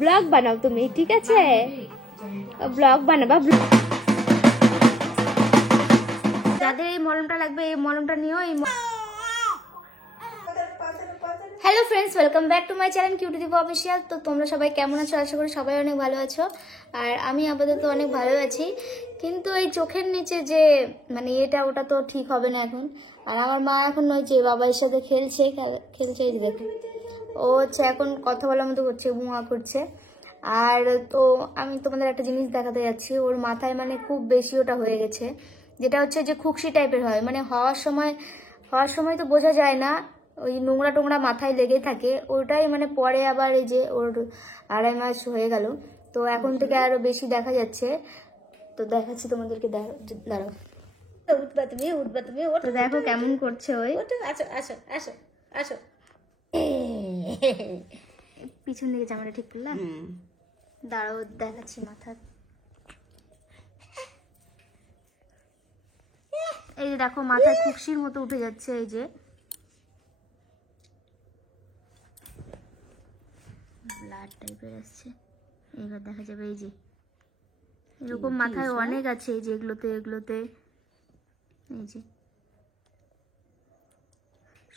Blog বানাও তুমি, ঠিক আছে? ব্লগ বানাবা। যাদের এই মলমটা লাগবে এই মলমটা নিও। Hello friends, welcome back to my channel cutie Deepa official. তো তোমরা সবাই কেমন আছো? আশা করি সবাই অনেক ভালো আছো, আর আমি আপাতত অনেক ভালো আছি। কিন্তু এই চোখের নিচে যে মানে এটা ওটা তো ঠিক হবে না এখন। আর আমার মা এখন ওই যে বাবার সাথে খেলছে এই যে দেখো, ও হচ্ছে এখন কথা বলার মতো করছে, মুয়া করছে। আর তো আমি তোমাদের একটা জিনিস দেখাতে যাচ্ছি, ওর মাথায় মানে খুব বেশি ওটা হয়ে গেছে, যেটা হচ্ছে যে খুকসি টাইপের হয়, মানে হওয়ার সময় তো বোঝা যায় না, ওই নোংরা টোংরা মাথায় লেগে থাকে, ওটাই মানে পরে আবার এই যে ওর 2.5 মাস হয়ে গেল, তো এখন থেকে আরো বেশি দেখা যাচ্ছে। তো দেখাচ্ছি তোমাদেরকে, দাঁড়াও, উঠবা তুমি তো দেখো কেমন করছে ওই। আসো আসো আসো আসো, পিছন দিকে জামাটা ঠিক করলাম, দাঁড়াও দেখাচ্ছি মাথা। এই যে দেখো মাথায় খুকসির মতো উঠে যাচ্ছে, এই যে ব্লাড টাইপের আসছে, এবার দেখা যাবে। এই যে এরকম মাথায় অনেক আছে, এই যে এগুলোতে এই যে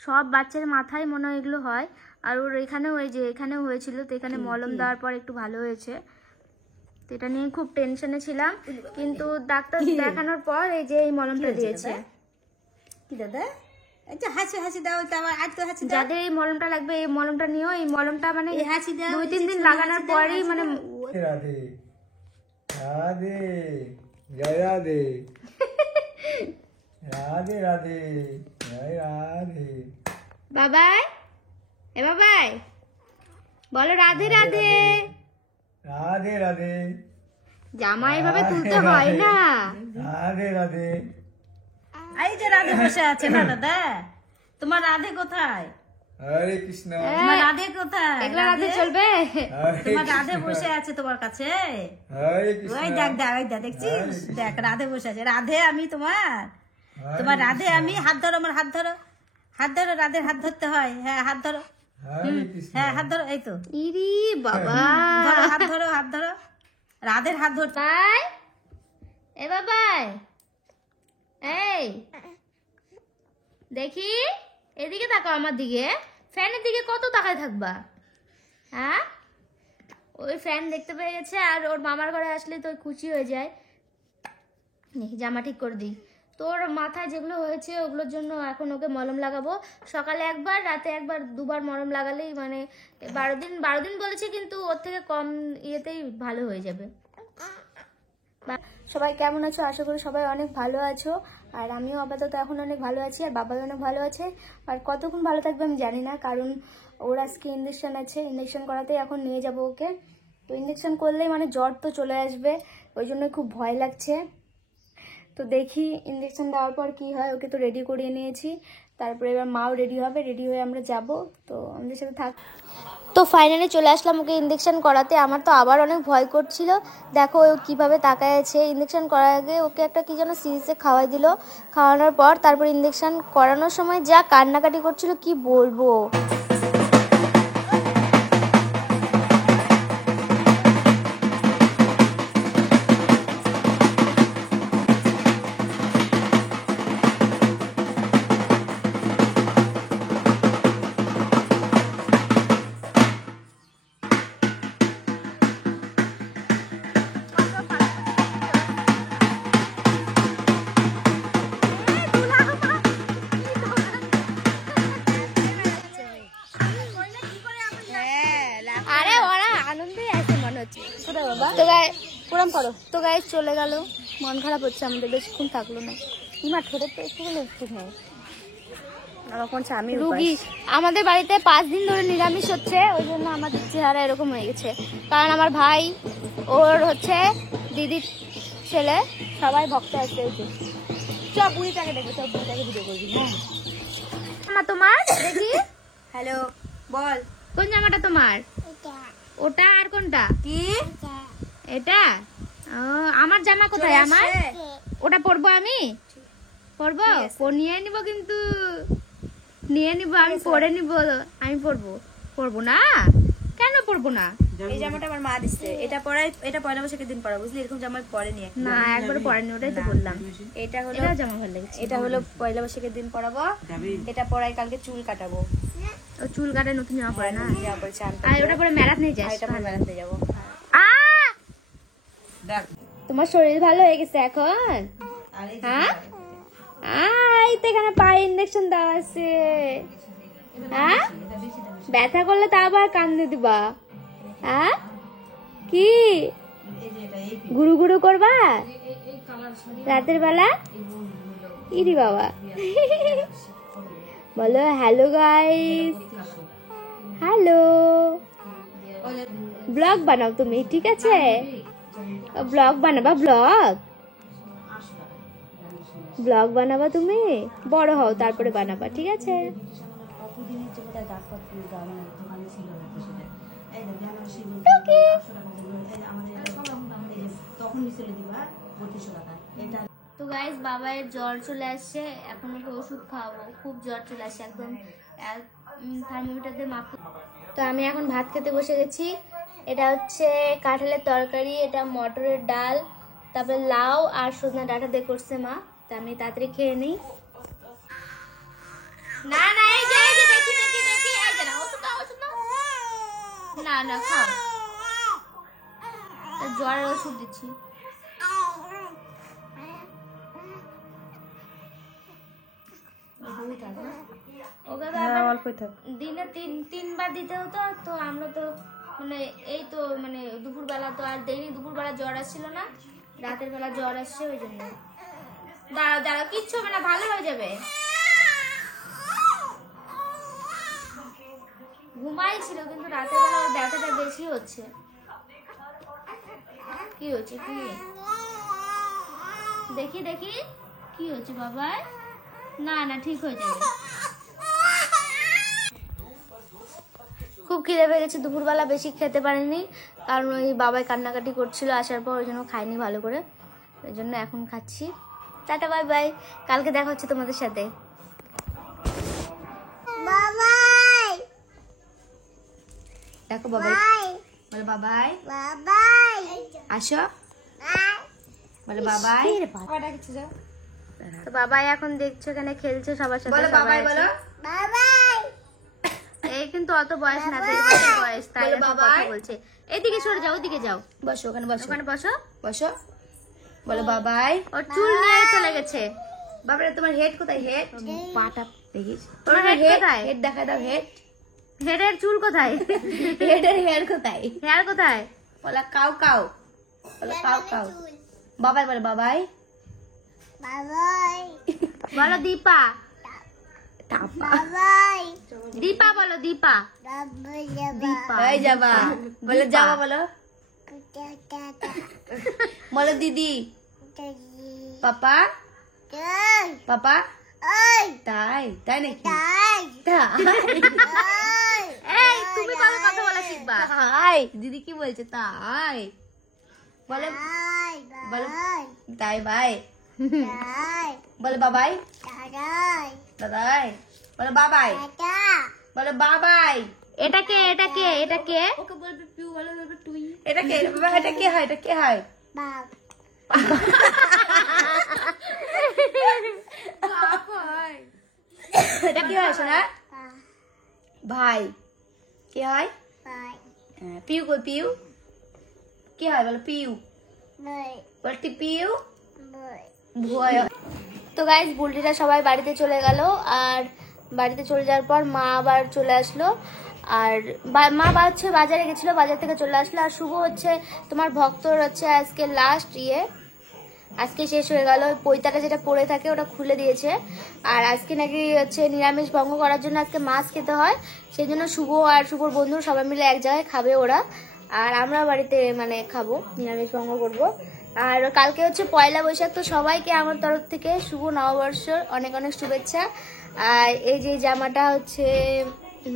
সব বাচ্চার মাথায় মনে হয় এগুলো হয়। আর ওর এখানেও এই যে এখানেও হয়েছিল, তো এখানে মলম দেওয়ার পর একটু ভালো হয়েছে। তো এটা নিয়ে খুব টেনশনে ছিলাম, কিন্তু ডাক্তার দেখানোর পর এই যে এই মলমটা দিয়েছে। কি দাদা হাসি হাসি দাও, হাসি। যাদের এই মলমটা লাগবে এই মলমটা নিও। এই মলমটা মানে 2-3 দিন লাগানোর পরেই মানে রাধে রাধে জয় রাধে রাধে রাধে জয় রাধে। বাবাই, এ বাবাই বলো রাধে রাধে। রাধে রাধে জামা এভাবে তুলতে হয় না। রাধে রাধে। এই যে রাধে বসে আছে না দাদা, তোমার রাধে কোথায়? হরে কৃষ্ণ। তোমার রাধে কোথায়? এগুলা রাধে চলবে? তোমার রাধে বসে আছে তোমার কাছে। হরে কৃষ্ণ। ওই দেখ দেখছিস, দেখ রাধে বসে আছে। রাধে আমি তোমার রাধে আমি। হাত ধরো, আমার হাত ধরো, রাধের হাত ধরতে হয়। হ্যাঁ হাত ধরো, হ্যাঁ হাত ধরো, এই তো। ইরি বাবা, ধরো হাত ধরো, রাধের হাত ধরতে। বাবাই, এ বাবাই, এই দেখি এদিকে তাকাও, আমার দিকে। ফ্যানের দিকে কত তাকায় থাকবা? হ্যাঁ, ওই ফ্যান দেখতে পেয়ে গেছে, আর ওর মামার ঘরে আসলে তো খুশি হয়ে যায়। জামা ঠিক করে দিই। তোর মাথায় যেগুলো হয়েছে ওগুলোর জন্য এখন ওকে মলম লাগাবো, সকালে একবার, রাতে একবার, 2বার মলম লাগালেই মানে 12 দিন বলেছে, কিন্তু ওর থেকে কম ইয়েতেই ভালো হয়ে যাবে। সবাই কেমন আছো? আশা করি সবাই অনেক ভালো আছো, আর আমিও আপাতত এখন অনেক ভালো আছি, আর বাবাই অনেক ভালো আছে। আর কতক্ষণ ভালো থাকবে আমি জানি না, কারণ ওর আজকে ইঞ্জেকশন আছে, ইঞ্জেকশন করাতেই এখন নিয়ে যাব ওকে। তো ইঞ্জেকশন করলেই মানে জ্বর তো চলে আসবে, ওই জন্য খুব ভয় লাগছে। তো দেখি ইঞ্জেকশন দেওয়ার পর কি হয়। ওকে তো রেডি করিয়ে নিয়েছি, তারপরে এবার মাও রেডি হবে, রেডি হয়ে আমরা যাব। তো আমাদের সাথে থাক। তো ফাইনালি চলে আসলাম ওকে ইঞ্জেকশন করাতে। আমার তো আবার অনেক ভয় করছিল, দেখো ও কীভাবে তাকায় আছে। ইঞ্জেকশন করার আগে ওকে একটা কি যেন সিরিজে খাওয়াই দিল, খাওয়ানোর পর তারপর ইঞ্জেকশন করানোর সময় যা কান্নাকাটি করছিল কি বলবো। আরে ওরা আনন্দে আছে মনে হচ্ছে। তো গাইস চলে গেল, মন খারাপ হচ্ছে আমাদের, বেশিক্ষণ থাকলো না। ইমা ঠোঁটের তো একটু রুগী। আমাদের বাড়িতে 5 দিন ধরে নিরামিষ হচ্ছে, ওই জন্য আমাদের চেহারা এরকম হয়ে গেছে। কারণ আমার ভাই, ওর হচ্ছে দিদির ছেলে, সবাই ভক্ত আসছে। সব বুড়িটাকে দেখবে, সব বুড়িটাকে ভিডিও করবি। হ্যাঁ তোমার দেখি। হ্যালো বল, কোন জামাটা তোমার? ওটা। আর কোনটা? কি এটা? আমার জামা কোথায়? আমার ওটা পরবো, আমি পরবো, নিয়ে নিব, কিন্তু নিয়ে নিব, আমি পরে নিব, আমি পরবো। পরবো না, কেন পরবো না? এই জামাটা আমার মা দিচ্ছে, এটা পরাই, এটা পয়লা বৈশাখের দিন পরা, বুঝলি? এরকম জামা পরেনি এখন। না একবার পরেনি, ওটাই তো বললাম। এটা হলো, এটা জামা ভালো লাগছে। এটা হলো পয়লা বৈশাখের দিন পরাবো, এটা পরাই কালকে চুল কাটাবো। ও চুল কাটায় নতুন জামা পরে না? যা পরে চান, আর ওটা পরে মেলাত নিয়ে যাস? এটা পরে বেড়াতে যাবো। দেখ তোমার শরীর ভালো হয়ে গেছে এখন? হ্যাঁ, এই তো এখানে পায়ে ইঞ্জেকশন দেওয়া আছে। হ্যাঁ, ব্যথা করলে তা আবার কান্দে দিবা? হ্যাঁ, কি গুরু গুরু করবা রাতের বেলা? ইরি বাবা। বলো হ্যালো গাইস, হ্যালো। ব্লগ বানাও তুমি, ঠিক আছে? ব্লগ বানাবা, ব্লগ ব্লগ বানাবা তুমি, বড় হও তারপরে বানাবা, ঠিক আছে? তো গাইস বাবার জ্বর চলে আসছে, এখন ওকে ওষুধ খাওয়াবো, খুব জ্বর চলে আসছে একদম, থার্মোমিটার দিয়ে মাপ। তো আমি এখন ভাত খেতে বসে গেছি। এটা হচ্ছে কাঁঠালের তরকারি, এটা মটরের ডাল, তারপরে লাউ আর সজনা ডাঁটা দিয়ে করছে মা। তা আমি তাড়াতাড়ি খেয়ে নিই। না না, এই যে দেখি দেখি দেখি, এই যে না, ওষুধ নাও, ওষুধ নাও। না না, খাও, জ্বরের ওষুধ দিচ্ছি। ওকে তো দিনে তিনবার দিতে হতো, তো আমরা তো মানে এই তো মানে দুপুরবেলা তো আর দেয়নি, দুপুরবেলা জ্বর আসছিল না, রাতের বেলা জ্বর আসছে, ওই জন্য। দাঁড়াও দাঁড়াও, কিচ্ছু হবে না, ভালো হয়ে যাবে। ঘুমাই ছিল, কিন্তু রাতের বেলা ওর ব্যথাটা বেশি হচ্ছে। কি হচ্ছে কি দেখি দেখি, কি হচ্ছে বাবা? না না, ঠিক হয়ে যাবে। খুব খিদে পেয়ে গেছে, দুপুরবেলা বেশি খেতে পারিনি, কারণ ওই বাবাই কান্নাকাটি করছিল আসার পর, ওই জন্য খাইনি ভালো করে, ওই জন্য এখন খাচ্ছি। টাটা, বাই বাই, কালকে দেখা হচ্ছে তোমাদের সাথে। দেখো বাবাই, বলো বাবাই, আসো, বলো বাবাই। তো বাবাই এখন দেখছো এখানে খেলছে সবার সাথে, সবাই বলো এই কিন্তু অত বয়স না, 1.5 বছর বয়স, তাই এত কথা বলছে। এদিকে সরে যাও, ওদিকে যাও, বসো ওখানে, বসো ওখানে, বসো বসো, বলো বাবাই। ওর চুল নিয়ে চলে গেছে। বাবারে তোমার হেড কোথায়? হেড পাটা দেখিস, তোমার হেড কোথায়? হেড দেখা দাও, হেড, হেডের চুল কোথায়? হেডের হেয়ার কোথায়? হেয়ার কোথায়? বলো কাউ কাউ, বলো কাউ কাউ। বাবাই বলো বাবাই, বলো দীপা, দীপা বলো, দীপা, দীপা, এই যাবা বলো, যাবা বলো, বলো দিদি, পাপা, পাপা, তাই তাই নাকি? এই তুমি কবে কথা বলা শিখবা? তাই দিদি কি বলছে? তাই বলে, বলো তাই ভাই, বলো বাবাই, দাদাই, বলো বাবাই, বলো বাবাই। এটা কে? এটা কে? এটা কে? ওকে বলবে পিউ, বলো বলবে তুই। এটা কে? এটা কে হয়? এটা কে হয়? এটা কি হয় সোনা? ভাই। কি হয়? পিউ কই? পিউ কি হয় বলো? পিউ বলতি, পিউ ভয়। তো গাইস বুলটিরা সবাই বাড়িতে চলে গেল, আর বাড়িতে চলে যাওয়ার পর মা আবার চলে আসলো, আর মা হচ্ছে বাজারে গেছিল, বাজার থেকে চলে আসলো। আর শুভ হচ্ছে তোমার ভক্তর হচ্ছে আজকে লাস্ট আজকে শেষ হয়ে গেল, পৈতাটা যেটা পড়ে থাকে ওটা খুলে দিয়েছে, আর আজকে নাকি হচ্ছে নিরামিষ ভঙ্গ করার জন্য আজকে মাছ খেতে হয়, সেই জন্য শুভ আর শুভর বন্ধু সবাই মিলে এক জায়গায় খাবে ওরা, আর আমরা বাড়িতে মানে খাবো, নিরামিষ ভঙ্গ করবো। আর কালকে হচ্ছে পয়লা বৈশাখ, তো সবাইকে আমার তরফ থেকে শুভ নববর্ষর অনেক অনেক শুভেচ্ছা। আর এই যে জামাটা হচ্ছে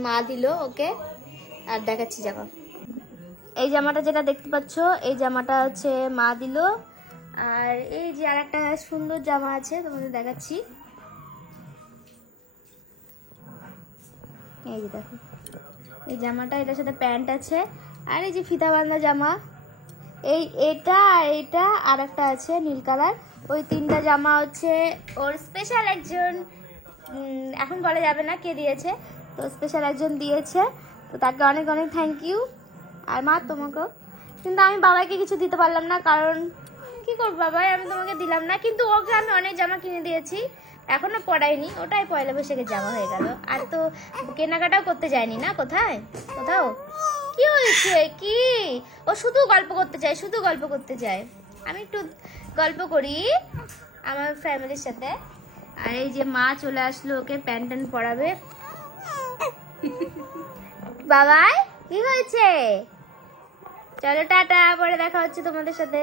মা দিল ওকে, আর দেখাচ্ছি জামা, এই জামাটা যেটা দেখতে পাচ্ছ, এই জামাটা হচ্ছে মা দিল। আর এই যে আর একটা সুন্দর জামা আছে তোমাদের দেখাচ্ছি, এই যে দেখো, এই জামাটা, এটার সাথে প্যান্ট আছে, আর এই যে ফিতা বাঁধা জামা, এটা আর একটা আছে নীল কালার। ওই 3টা জামা হচ্ছে ওর স্পেশাল একজন, এখন বলা যাবে না কে দিয়েছে, তো স্পেশাল একজন দিয়েছে, তো তাকে অনেক অনেক থ্যাংক ইউ। আর মা তোমাকেও। কিন্তু আমি বাবাইকে কিছু দিতে পারলাম না, কারণ কি করবো বাবাই, আমি তোমাকে দিলাম না। কিন্তু ওকে আমি অনেক জামা কিনে দিয়েছি, এখনো পড়াইনি, ওটাই পয়লা বৈশাখের জামা হয়ে গেল। আর তো কেনাকাটাও করতে যায়নি না কোথাও। কি হয়েছে কি? ও শুধু গল্প করতে চায়, শুধু গল্প করতে চায়। আমি একটু গল্প করি আমার ফ্যামিলির সাথে। আর এই যে মা চলে আসলো, ওকে প্যান্ট ট্যান্ট পরাবে। বাবাই কি হয়েছে? চলো টাটা, পরে দেখা হচ্ছে তোমাদের সাথে।